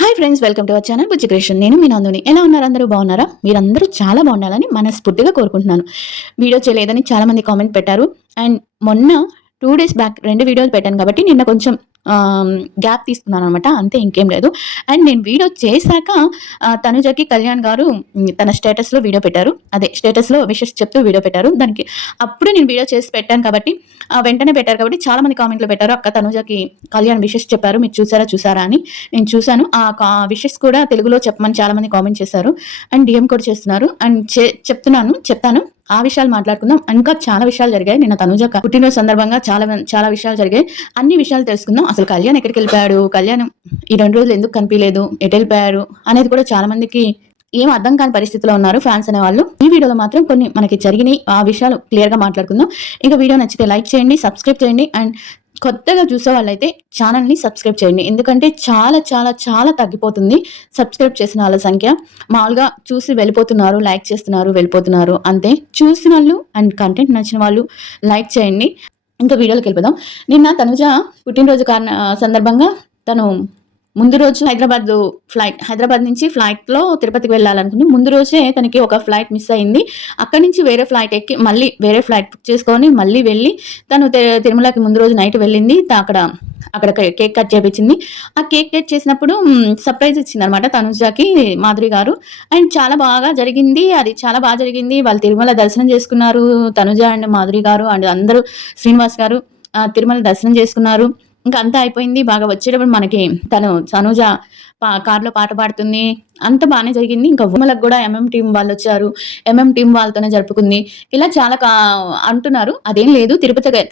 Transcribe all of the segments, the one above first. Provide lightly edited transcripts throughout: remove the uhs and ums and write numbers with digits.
Hi friends, welcome to our channel Bujji creation. నేను మీ నందుని. ఎలా ఉన్నారు? అందరూ బాగున్నారా? మీరందరూ చాలా బాగుండాలని మనస్ఫూర్తిగా కోరుకుంటున్నాను. వీడియో చేయలేదని చాలా మంది కామెంట్ పెట్టారు. అండ్ మొన్న 2 డేస్ బ్యాక్ 2 వీడియోలు పెట్టాను కాబట్టి నిన్న కొంచెం గ్యాప్ తీసుకున్నాను అనమాట. అంతే, ఇంకేం లేదు. అండ్ నేను వీడియో చేశాక తనుజకి కళ్యాణ్ గారు తన స్టేటస్లో వీడియో పెట్టారు. అదే స్టేటస్లో విషెస్ చెప్తూ వీడియో పెట్టారు. దానికి అప్పుడే నేను వీడియో చేసి పెట్టాను కాబట్టి వెంటనే పెట్టారు కాబట్టి చాలా మంది కామెంట్లు పెట్టారు. అక్క తనుజకి కళ్యాణ్ విషెస్ చెప్పారు, మీరు చూసారా అని. నేను చూశాను. ఆ విషెస్ కూడా తెలుగులో చెప్పమని చాలా మంది కామెంట్ చేశారు అండ్ డిఎం కూడా చేస్తున్నారు. అండ్ చెప్తాను ఆ విషయాలు మాట్లాడుకుందాం. ఇంకా చాలా విషయాలు జరిగాయి. నిన్న తనుజ పుట్టినరోజు సందర్భంగా చాలా విషయాలు జరిగాయి. అన్ని విషయాలు తెలుసుకుందాం. అసలు కళ్యాణ్ ఎక్కడికి వెళ్ళిపోయాడు, కళ్యాణ్ ఈ 2 రోజులు ఎందుకు కనిపించలేదు, ఎటు వెళ్ళిపోయాడు అనేది కూడా చాలా మందికి ఏం అర్థం కాని పరిస్థితిలో ఉన్నారు ఫ్యాన్స్ అనే వాళ్ళు. ఈ వీడియోలో మాత్రం కొన్ని మనకి జరిగినాయి ఆ విషయాలు క్లియర్ గా మాట్లాడుకుందాం. ఇంకా వీడియో నచ్చితే లైక్ చేయండి, సబ్స్క్రైబ్ చేయండి. అండ్ కొత్తగా చూసే వాళ్ళైతే ఛానల్ని సబ్స్క్రైబ్ చేయండి. ఎందుకంటే చాలా చాలా చాలా తగ్గిపోతుంది సబ్స్క్రైబ్ చేసిన వాళ్ళ సంఖ్య. మామూలుగా చూసి వెళ్ళిపోతున్నారు, లైక్ చేస్తున్నారు, వెళ్ళిపోతున్నారు అంతే. చూసిన వాళ్ళు అండ్ కంటెంట్ నచ్చిన వాళ్ళు లైక్ చేయండి. ఇంకా వీడియోలోకి వెళ్ళిపోదాం. నిన్న తనుజ పుట్టినరోజు సందర్భంగా తను ముందు రోజు హైదరాబాద్ నుంచి ఫ్లైట్లో తిరుపతికి వెళ్ళాలనుకుంది. ముందు రోజే తనకి ఒక ఫ్లైట్ మిస్ అయింది. అక్కడి నుంచి వేరే ఫ్లైట్ ఎక్కి మళ్ళీ వేరే ఫ్లైట్ బుక్ చేసుకొని మళ్ళీ వెళ్ళి తను తిరుమలకి ముందు రోజు నైట్ వెళ్ళింది. అక్కడ కేక్ కట్ చేయించింది. ఆ కేక్ కట్ చేసినప్పుడు సర్ప్రైజ్ ఇచ్చింది అనమాట తనుజాకి మాధురి గారు. అండ్ చాలా బాగా జరిగింది. అది చాలా బాగా జరిగింది. వాళ్ళు తిరుమల దర్శనం చేసుకున్నారు. తనుజ అండ్ మాధురి గారు అండ్ అందరూ, శ్రీనివాస్ గారు తిరుమల దర్శనం చేసుకున్నారు. ఇంకా అంతా అయిపోయింది. బాగా వచ్చేటప్పుడు మనకి తనుజ కార్లో పాట పాడుతుంది. అంత బాగానే జరిగింది. ఇంకా ఉమ్మలకు కూడా ఎంఎం టీం వాళ్ళు వచ్చారు. ఎంఎం టీం వాళ్ళతోనే జరుపుకుంది. ఇలా చాలా అంటున్నారు. అదేం లేదు.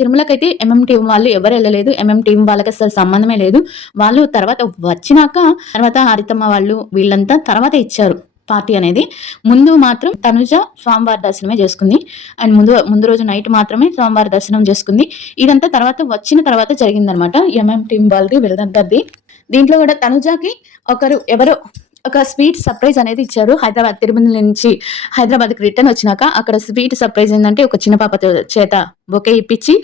తిరుమలకైతే ఎంఎం టీం వాళ్ళు ఎవరు వెళ్ళలేదు. ఎంఎం టీం వాళ్ళకి అసలు సంబంధమే లేదు. వాళ్ళు తర్వాత హరితమ్మ వాళ్ళు వీళ్ళంతా తర్వాత ఇచ్చారు పార్టీ అనేది. ముందు మాత్రం తనుజ స్వామివారి దర్శనమే చేసుకుంది. అండ్ ముందు రోజు నైట్ మాత్రమే స్వామివారి దర్శనం చేసుకుంది. ఇదంతా వచ్చిన తర్వాత జరిగిందనమాట. ఎంఎం టీం వాళ్ళకి వీళ్ళందరిది. దీంట్లో కూడా తనుజాకి ఎవరో ఒక స్వీట్ సర్ప్రైజ్ అనేది ఇచ్చారు. తిరుమల నుంచి హైదరాబాద్కి రిటర్న్ వచ్చినాక అక్కడ స్వీట్ సర్ప్రైజ్ ఏంటంటే ఒక చిన్న పాప చేత బొకే ఇప్పించి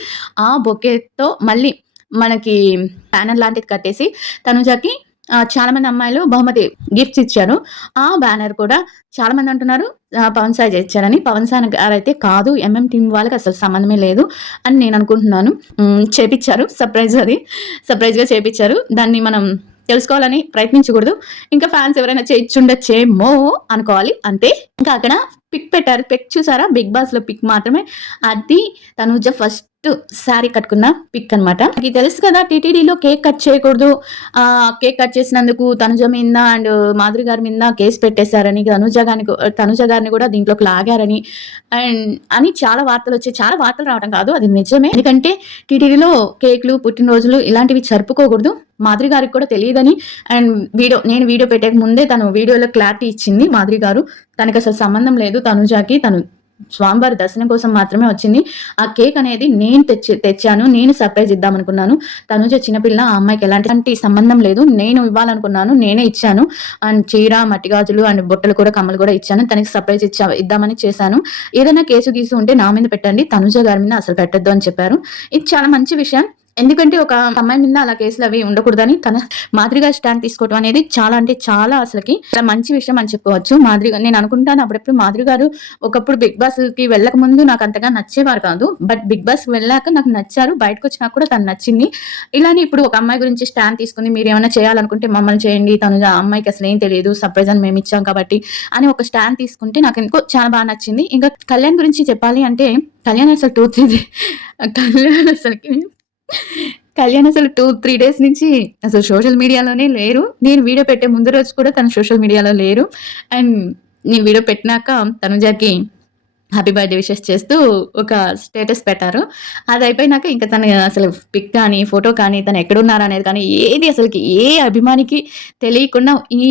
ఆ బొకేతో మళ్ళీ మనకి ప్యానర్ లాంటిది కట్టేసి తనుజాకి చాలా మంది అమ్మాయిలు బహుమతి గిఫ్ట్స్ ఇచ్చారు. ఆ బ్యానర్ కూడా చాలా మంది అంటున్నారు పవన్ సాయి ఇచ్చారని. పవన్ సాయి గారు అయితే కాదు, ఎంఎం టీం వాళ్ళకి అసలు సంబంధమే లేదు అని నేను అనుకుంటున్నాను. చేపించారు సర్ప్రైజ్ గా చేపించారు. దాన్ని మనం తెలుసుకోవాలని ప్రయత్నించకూడదు. ఇంకా ఫ్యాన్స్ ఎవరైనా చేయించుండొచ్చేమో అనుకోవాలి అంతే. ఇంకా అక్కడ పిక్ పెట్టారు. పిక్ చూసారా? బిగ్ బాస్ లో పిక్ మాత్రమే. అది తనుజ ఫస్ట్ శారీ కట్టుకున్న పిక్ అనమాట. నాకు తెలుసు కదా, టీటీడీలో కేక్ కట్ చేయకూడదు, కేక్ కట్ చేసినందుకు తనుజ మీద అండ్ మాధురి గారి మీద కేసు పెట్టేశారని, తనుజ గారిని కూడా దీంట్లోకి లాగారని అని చాలా వార్తలు వచ్చాయి. చాలా వార్తలు రావడం కాదు, అది నిజమే. ఎందుకంటే టీటీడీలో కేక్లు, పుట్టినరోజులు ఇలాంటివి జరుపుకోకూడదు. మాధురి గారికి కూడా తెలియదని అండ్ నేను వీడియో పెట్టే ముందే తను వీడియోలో క్లారిటీ ఇచ్చింది. మాధురి గారు తనకు అసలు సంబంధం లేదు తనుజాకి, తను స్వామివారి దర్శనం కోసం మాత్రమే వచ్చింది. ఆ కేక్ అనేది నేను తెచ్చాను, నేను సర్ప్రైజ్ ఇద్దాం అనుకున్నాను. తనుజ చిన్నపిల్ల, ఆ అమ్మాయికి ఎలాంటి సంబంధం లేదు. నేను ఇవ్వాలనుకున్నాను, నేనే ఇచ్చాను. అండ్ చీర, మట్టి గాజులు అండ్ బొట్టలు కూడా, కమ్మలు కూడా ఇచ్చాను. తనకి సర్ప్రైజ్ ఇద్దామని చేశాను. ఏదైనా కేసు గీసు ఉంటే నా మీద పెట్టండి, తనుజ గారి మీద అసలు పెట్టద్దు అని చెప్పారు. ఇది చాలా మంచి విషయం. ఎందుకంటే ఒక అమ్మాయి మీద అలా కేసులు అవి ఉండకూడదని తన మాదిరిగా స్టాండ్ తీసుకోవడం అనేది చాలా అంటే చాలా అసలుకి చాలా మంచి విషయం అని చెప్పుకోవచ్చు. నేను అనుకుంటాను అప్పుడప్పుడు మాధురి గారు ఒకప్పుడు బిగ్ బాస్ కి వెళ్ళక ముందు నాకు అంతగా నచ్చేవారు కాదు. బట్ బిగ్ బాస్ వెళ్ళాక నాకు నచ్చారు. బయటకు వచ్చినా కూడా తను నచ్చింది. ఇలానే ఇప్పుడు ఒక అమ్మాయి గురించి స్టాండ్ తీసుకుని మీరు ఏమైనా చేయాలనుకుంటే మమ్మల్ని చేయండి, తను ఆ అమ్మాయికి అసలు ఏం తెలియదు, సర్ప్రైజ్ అని మేము ఇచ్చాం కాబట్టి అని ఒక స్టాండ్ తీసుకుంటే నాకు ఎందుకో చాలా బాగా నచ్చింది. ఇంకా కళ్యాణ్ గురించి చెప్పాలి అంటే కళ్యాణ్ అసలు కళ్యాణ్ అసలు 2-3 డేస్ నుంచి అసలు సోషల్ మీడియాలోనే లేరు. నేను వీడియో పెట్టే ముందు రోజు కూడా తను సోషల్ మీడియాలో లేరు. అండ్ నేను వీడియో పెట్టినాక తనుజాకి హ్యాపీ బర్త్డే విషెస్ చేస్తూ ఒక స్టేటస్ పెట్టారు. అది అయిపోయినాక ఇంకా తను అసలు పిక్ కానీ, ఫోటో కానీ, తను ఎక్కడున్నారు అనేది కానీ ఏది అసలుకి ఏ అభిమానికి తెలియకుండా ఈ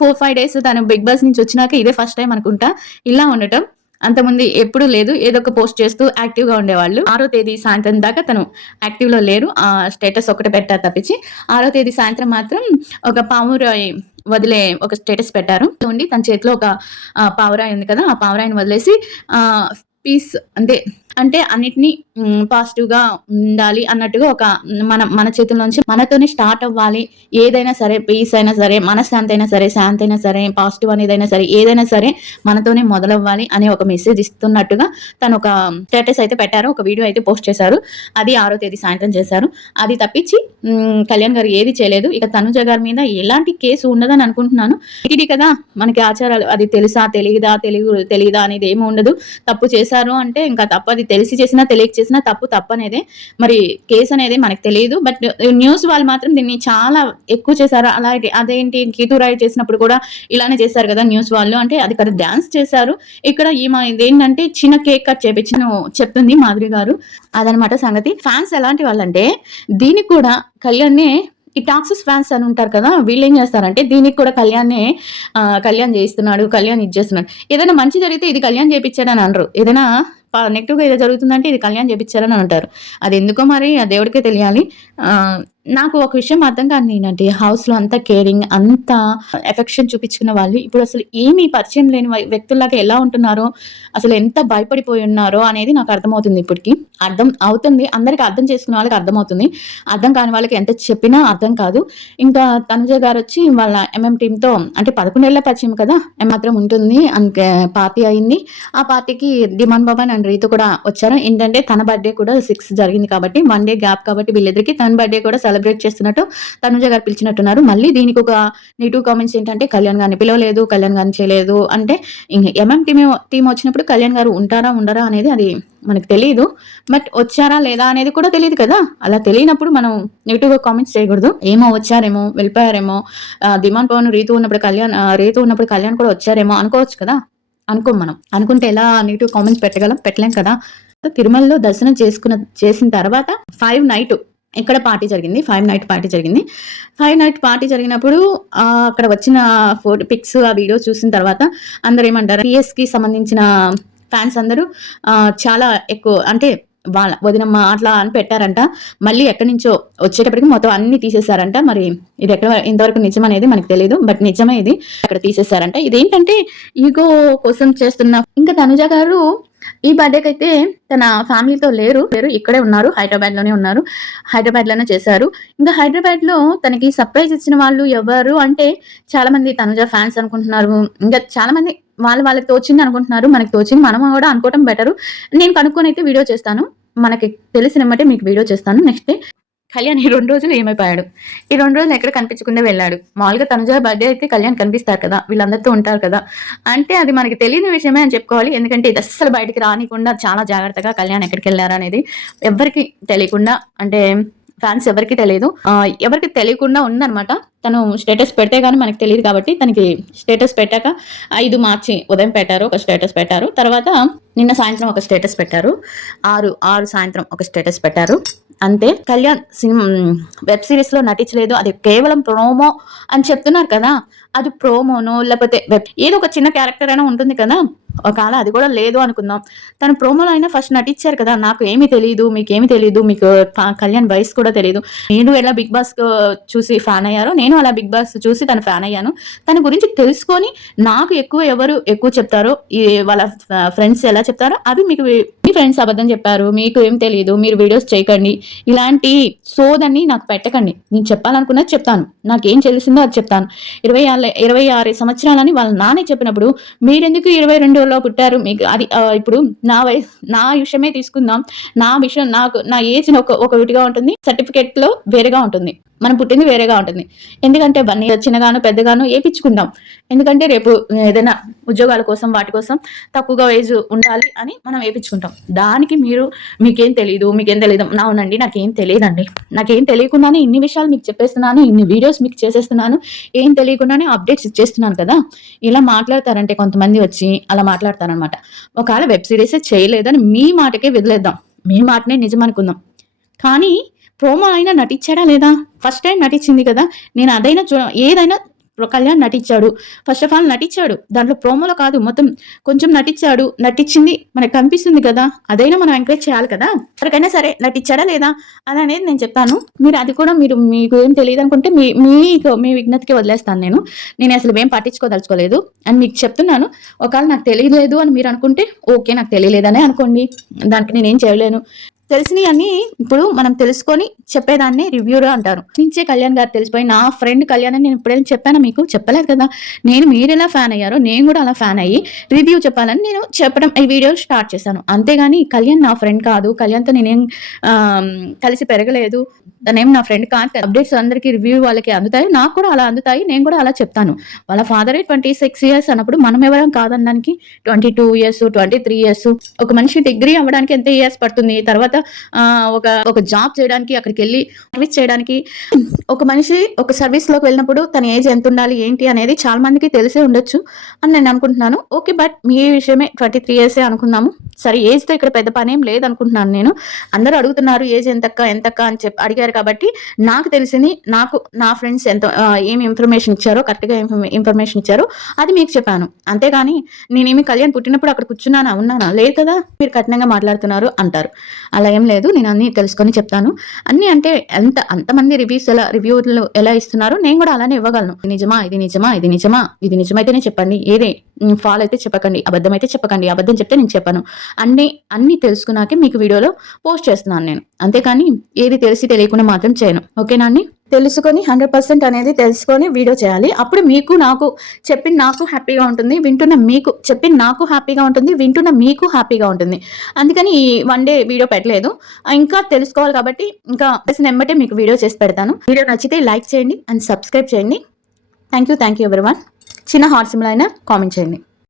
4-5 డేస్ తను బిగ్ బాస్ నుంచి వచ్చినాక ఇదే ఫస్ట్ టైం అనుకుంటా ఇలా ఉండటం. అంతకుముందు ఎప్పుడూ లేదు. ఏదో ఒక పోస్ట్ చేస్తూ యాక్టివ్ గా ఉండేవాళ్ళు. 6వ తేదీ సాయంత్రం దాకా తను యాక్టివ్ లో లేరు. ఆ స్టేటస్ ఒకటి పెట్టారు తప్పించి 6వ తేదీ సాయంత్రం మాత్రం ఒక పావురాయి వదిలే ఒక స్టేటస్ పెట్టారు. ఉండి తన చేతిలో ఒక పావురాయి ఉంది కదా, ఆ పావురాయిని వదిలేసి పీస్ అంటే అన్నిటినీ పాజిటివ్‌గా ఉండాలి అన్నట్టుగా ఒక మన చేతుల నుంచి మనతోనే స్టార్ట్ అవ్వాలి. ఏదైనా సరే పీస్ అయినా సరే, మనశ్శాంతి అయినా సరే, శాంతి అయినా సరే, పాజిటివ్ అనేదైనా సరే, ఏదైనా సరే మనతోనే మొదలవ్వాలి అనే ఒక మెసేజ్ ఇస్తున్నట్టుగా తను ఒక స్టేటస్ అయితే పెట్టారు. ఒక వీడియో అయితే పోస్ట్ చేశారు. అది 6వ తేదీ సాయంత్రం చేశారు. అది తప్పించి కళ్యాణ్ గారు ఏది చేయలేదు. ఇక తనుజ గారి మీద ఎలాంటి కేసు ఉండదని అనుకుంటున్నాను. ఇది కదా మనకి ఆచారాలు, అది తెలుసా తెలీదా అనేది ఏమి ఉండదు. తప్పు చేశారు అంటే ఇంకా తప్పు, అది తెలిసి చేసినా తెలియక చేసినా తప్పు తప్పనేదే. మరి కేసు అనేది మనకు తెలియదు. బట్ న్యూస్ వాళ్ళు మాత్రం దీన్ని చాలా ఎక్కువ చేశారు. అలాగే అదేంటి గీతూ రాయ్ చేసినప్పుడు కూడా ఇలానే చేశారు కదా న్యూస్ వాళ్ళు. అంటే అది కదా డాన్స్ చేశారు. ఇక్కడ ఈమె ఇదేంటంటే చిన్న కేక్ కట్ చేపించి చెప్తుంది మాధురి గారు. అదనమాట సంగతి. ఫ్యాన్స్ ఎలాంటి వాళ్ళంటే దీనికి కూడా కళ్యాణ్‌నే ఈ టాక్సిస్ ఫ్యాన్స్ అని ఉంటారు కదా, వీళ్ళు ఏం చేస్తారంటే దీనికి కూడా కళ్యాణ్ చేయిస్తున్నాడు, కళ్యాణ్ ఇది చేస్తున్నాడు. ఏదైనా మంచి జరిగితే ఇది కళ్యాణ్ చేపించాడని అనరు. ఏదైనా నెగిటివ్‌గా ఏదో జరుగుతుందంటే ఇది కళ్యాణ్ చేపించారని అంటారు. అది ఎందుకో మరి ఆ దేవుడికే తెలియాలి. నాకు ఒక విషయం అర్థం కాదు ఏంటంటే హౌస్‌లో అంతా కేరింగ్, అంత ఎఫెక్షన్ చూపించుకున్న వాళ్ళు ఇప్పుడు అసలు ఏమీ పరిచయం లేని వ్యక్తుల్లాగా ఎలా ఉంటున్నారో, అసలు ఎంత భయపడిపోయి ఉన్నారో అనేది నాకు అర్థమవుతుంది ఇప్పటికి. అర్థం అవుతుంది. అందరికి అర్థం చేసుకునే వాళ్ళకి అర్థమవుతుంది. అర్థం కాని వాళ్ళకి ఎంత చెప్పినా అర్థం కాదు. ఇంకా తనుజ గారొచ్చి వాళ్ళ ఎంఎం టీమ్‌తో అంటే 11 ఏళ్ల పరిచయం కదా! మాత్రం ఉంటుంది. పార్టీ అయింది. ఆ పార్టీకి దిమాన్ బాబన్ అండ్ రీతు కూడా వచ్చారు. ఏంటంటే తన బర్త్‌డే కూడా 6 జరిగింది కాబట్టి 1 డే గ్యాప్ కాబట్టి వీళ్ళిద్దరికి తన బర్త్‌డే కూడా సెలబ్రేట్ చేస్తున్నట్టు తనుజ గారు పిలిచినట్టున్నారు. మళ్ళీ దీనికి ఒక నెగెటివ్ కామెంట్స్ ఏంటంటే కళ్యాణ్ గారిని పిలవలేదు, కళ్యాణ్ గారిని చేయలేదు అంటే ఎంఎం టీమ్ వచ్చినప్పుడు కళ్యాణ్ గారు ఉంటారా ఉండరా అనేది అది మనకు తెలియదు. బట్ వచ్చారా లేదా అనేది కూడా తెలియదు కదా. అలా తెలియనప్పుడు మనం నెగిటివ్‌గా కామెంట్స్ చేయకూడదు. ఏమో వచ్చారేమో, వెళ్ళిపోయారేమో, దిమాన్ పవన్ రీతు ఉన్నప్పుడు కళ్యాణ్ కూడా వచ్చారేమో అనుకోవచ్చు కదా. అనుకోం మనం. అనుకుంటే ఎలా నెగిటివ్ కామెంట్స్ పెట్టలేం కదా. తిరుమలలో దర్శనం చేసిన తర్వాత 5 నైట్ ఇక్కడ పార్టీ జరిగింది. 5 నైట్ పార్టీ జరిగింది. 5 నైట్ పార్టీ జరిగినప్పుడు అక్కడ వచ్చిన పిక్స్, ఆ వీడియో చూసిన తర్వాత అందరూ ఏమంటారు, పిఎస్‌కి సంబంధించిన ఫ్యాన్స్ అందరూ చాలా ఎక్కువ అంటే వాళ్ళ వదినమ్మ అట్లా అని పెట్టారంట. మళ్ళీ ఎక్కడి నుంచో వచ్చేటప్పటికి మొత్తం అన్ని తీసేశారంట. మరి ఇది ఇంతవరకు నిజం అనేది మనకు తెలియదు. బట్ నిజమే ఇది. అక్కడ తీసేశారంట. ఇదేంటంటే ఈగో కోసం చేస్తున్న. ఇంకా తనుజ గారు ఈ బర్త్డేకి అయితే తన ఫ్యామిలీతో లేరు. ఇక్కడే ఉన్నారు. హైదరాబాద్లోనే ఉన్నారు. హైదరాబాద్లోనే చేశారు. ఇంకా హైదరాబాద్లో తనకి సర్ప్రైజ్ ఇచ్చిన వాళ్ళు ఎవరు అంటే చాలా మంది తనుజ ఫ్యాన్స్ అనుకుంటున్నారు. ఇంకా చాలా మంది వాళ్ళకి తోచింది అనుకుంటున్నారు. మనకి తోచింది మనం కూడా అనుకోవటం బెటరు. నేను కనుక్కొని అయితే వీడియో చేస్తాను. మనకి తెలిసినమ్మటే మీకు వీడియో చేస్తాను. నెక్స్ట్ డే కళ్యాణ్ ఈ 2 రోజులు ఏమైపోయాడు? ఈ 2 రోజులు ఎక్కడ కనిపించకుండా వెళ్ళాడు. మామూలుగా తనుజ బర్త్డే అయితే కళ్యాణ్ కనిపిస్తారు కదా, వీళ్ళందరితో ఉంటారు కదా. అంటే అది మనకి తెలియని విషయమే అని చెప్పుకోవాలి. ఎందుకంటే ఇది అస్సలు బయటికి రానికుండా చాలా జాగ్రత్తగా కళ్యాణ్ ఎక్కడికి వెళ్ళారు అనేది ఎవరికి తెలియకుండా, అంటే ఫ్యాన్స్ ఎవరికి తెలియదు. ఎవరికి తెలియకుండా ఉందనమాట. తను స్టేటస్ పెడితే గానీ మనకు తెలియదు కాబట్టి తనకి స్టేటస్ పెట్టాక 5 మార్చి ఉదయం పెట్టారు, ఒక స్టేటస్ పెట్టారు. తర్వాత నిన్న సాయంత్రం ఒక స్టేటస్ పెట్టారు. 6 సాయంత్రం ఒక స్టేటస్ పెట్టారు. అంతే. కళ్యాణ్ వెబ్ సిరీస్ లో నటించలేదు, అది కేవలం ప్రోమో అని చెప్తున్నారు కదా. అది ప్రోమోనో లేకపోతే ఏదో ఒక చిన్న క్యారెక్టర్ అయినా ఉంటుంది కదా. ఒకవేళ అది కూడా లేదు అనుకుందాం. తను ప్రోమోలో అయినా ఫస్ట్ నటించారు కదా. నాకు ఏమీ తెలియదు, మీకేమి తెలియదు, మీకు కళ్యాణ్ వయసు కూడా తెలియదు. నేను ఎలా బిగ్ బాస్ చూసి ఫ్యాన్ అయ్యారో నేను అలా బిగ్ బాస్ చూసి తన ఫ్యాన్ అయ్యాను. తన గురించి తెలుసుకొని నాకు ఎవరు ఎక్కువ చెప్తారో, వాళ్ళ ఫ్రెండ్స్ ఎలా చెప్తారో అవి మీకు, మీ ఫ్రెండ్స్ అబద్ధం చెప్పారు, మీకు ఏం తెలియదు, మీరు వీడియోస్ చేయకండి, ఇలాంటి సోదని నాకు పెట్టకండి. నేను చెప్పాలనుకున్నది చెప్తాను, నాకేం తెలిసిందో అది చెప్తాను. 26 సంవత్సరాలని వాళ్ళ నానే చెప్పినప్పుడు మీరెందుకు 22లో పుట్టారు? మీకు అది ఇప్పుడు నా విషయమే తీసుకుందాం. నా విషయం, నా ఏజ్ ఒకటిగా ఉంటుంది, సర్టిఫికేట్ లో వేరేగా ఉంటుంది, మనం పుట్టింది వేరేగా ఉంటుంది. ఎందుకంటే బన్నీ చిన్నగాను పెద్దగాను ఏపించుకుంటాం. ఎందుకంటే రేపు ఏదైనా ఉద్యోగాల కోసం వాటి కోసం తక్కువగా ఏజ్ ఉండాలి అని మనం వేపించుకుంటాం. దానికి మీకేం తెలియదు. అవునండి, నాకేం తెలియదండి. నాకేం తెలియకుండానే ఇన్ని విషయాలు మీకు చెప్పేస్తున్నాను, ఇన్ని వీడియోస్ మీకు చేసేస్తున్నాను, ఏం తెలియకుండానే అప్డేట్స్ ఇచ్చేస్తున్నాను కదా. ఇలా మాట్లాడతారంటే కొంతమంది వచ్చి అలా మాట్లాడతారనమాట. ఒకవేళ వెబ్ సిరీసే చేయలేదని మీ మాటకే వదిలేద్దాం, మీ మాటనే నిజం అనుకుందాం. కానీ ప్రోమో అయినా నటించాడా లేదా? ఫస్ట్ టైం నటించింది కదా. నేను అదైనా ఏదైనా కళ్యాణ్ నటించాడు. ఫస్ట్ ఆఫ్ ఆల్ నటించాడు, దాంట్లో ప్రోమోలో కాదు, మొత్తం కొంచెం నటించింది మనకు కనిపిస్తుంది కదా. అదైనా మనం ఎంకరేజ్ చేయాలి కదా. ఎవరికైనా సరే నటించాడా లేదా అని అనేది నేను చెప్తాను. మీరు అది కూడా మీకు ఏం తెలియదు అనుకుంటే మీ విజ్ఞతకి వదిలేస్తాను. నేను అసలు ఏం పట్టించుకోదలుచుకోలేదు అని మీకు చెప్తున్నాను. ఒకవేళ నాకు తెలియలేదు అని మీరు అనుకుంటే ఓకే, నాకు తెలియలేదనే అనుకోండి, దానికి నేనేం చేయలేను. తెలిసినవి అన్ని ఇప్పుడు మనం తెలుసుకొని చెప్పేదాన్ని రివ్యూర్ అంటారు. నుంచే కళ్యాణ్ గారు తెలిసిపోయి నా ఫ్రెండ్ కళ్యాణ్ అని నేను ఎప్పుడైనా చెప్పానా మీకు? చెప్పలేదు కదా. నేను మీరు ఎలా ఫ్యాన్ అయ్యారో నేను కూడా అలా ఫ్యాన్ అయ్యి రివ్యూ చెప్పాలని నేను చెప్పడం ఈ వీడియో స్టార్ట్ చేశాను. అంతేగాని కళ్యాణ్ నా ఫ్రెండ్ కాదు, కళ్యాణ్తో నేనేం కలిసి పెరగలేదు, తనేం నా ఫ్రెండ్ కాదు. అప్డేట్స్ అందరికీ రివ్యూ వాళ్ళకి అందుతాయి, నాకు కూడా అలా అందుతాయి, నేను కూడా అలా చెప్తాను. వాళ్ళ ఫాదరే 26 years అన్నప్పుడు మనం ఎవరం కాదనడానికి. 22 years 23 years ఒక మనిషి డిగ్రీ అవ్వడానికి ఎంత ఇయర్స్ పడుతుంది, తర్వాత ఒక జాబ్ చేయడానికి, అక్కడికి వెళ్ళి సర్వీస్ చేయడానికి, ఒక మనిషి ఒక సర్వీస్ లోకి వెళ్ళినప్పుడు తన ఏజ్ ఎంత ఉండాలి ఏంటి అనేది చాలా మందికి తెలిసే ఉండొచ్చు అని నేను అనుకుంటున్నాను. ఓకే, బట్ మీ విషయమే 23 years అనుకుందాము. సరే, ఏజ్ తో ఇక్కడ పెద్ద పనేం లేదు అనుకుంటున్నాను నేను. అందరూ అడుగుతున్నారు ఏజ్ ఎంతక్క అని చెప్పి అడిగారు కాబట్టి నాకు తెలిసింది, నాకు నా ఫ్రెండ్స్ ఎంత ఏమి ఇన్ఫర్మేషన్ ఇచ్చారో, కరెక్ట్ గా ఇన్ఫర్మేషన్ ఇచ్చారో అది మీకు చెప్పాను. అంతేగాని నేనేమి కళ్యాణ్ పుట్టినప్పుడు అక్కడ కూర్చున్నానా ఉన్నానా? లేదు కదా, మీరు కఠినంగా మాట్లాడుతున్నారు అంటారు. అలా ఏం లేదు, నేను అన్ని తెలుసుకొని చెప్తాను. అన్ని అంటే అంతమంది రివ్యూలు ఎలా ఇస్తున్నారో నేను కూడా అలానే ఇవ్వగలను. నిజమా, ఇది నిజమా, ఇది నిజమా, ఇది నిజమైతేనే చెప్పండి, ఏదే ఫాల్ అయితే చెప్పకండి, అబద్ధం అయితే చెప్పకండి, అబద్ధం చెప్తే నేను చెప్పను. అన్ని తెలుసుకున్నాకే మీకు వీడియోలో పోస్ట్ చేస్తున్నాను నేను. అంతేకాని ఏది తెలిసి తెలియకుండా మాత్రం చేయను. ఓకేనా అండి? తెలుసుకొని 100% అనేది తెలుసుకొని వీడియో చేయాలి. అప్పుడు మీకు నాకు చెప్పిన నాకు హ్యాపీగా ఉంటుంది, వింటున్న మీకు చెప్పిన నాకు హ్యాపీగా ఉంటుంది, వింటున్న మీకు హ్యాపీగా ఉంటుంది. అందుకని ఈ 1 day వీడియో పెట్టలేదు. ఇంకా తెలుసుకోవాలి కాబట్టి ఇంకా వెంబటే మీకు వీడియో చేసి పెడతాను. వీడియో నచ్చితే లైక్ చేయండి అండ్ సబ్స్క్రైబ్ చేయండి. Thank you everyone. చిన్న హార్ట్ సింబల్ అయినా కామెంట్ చేయండి.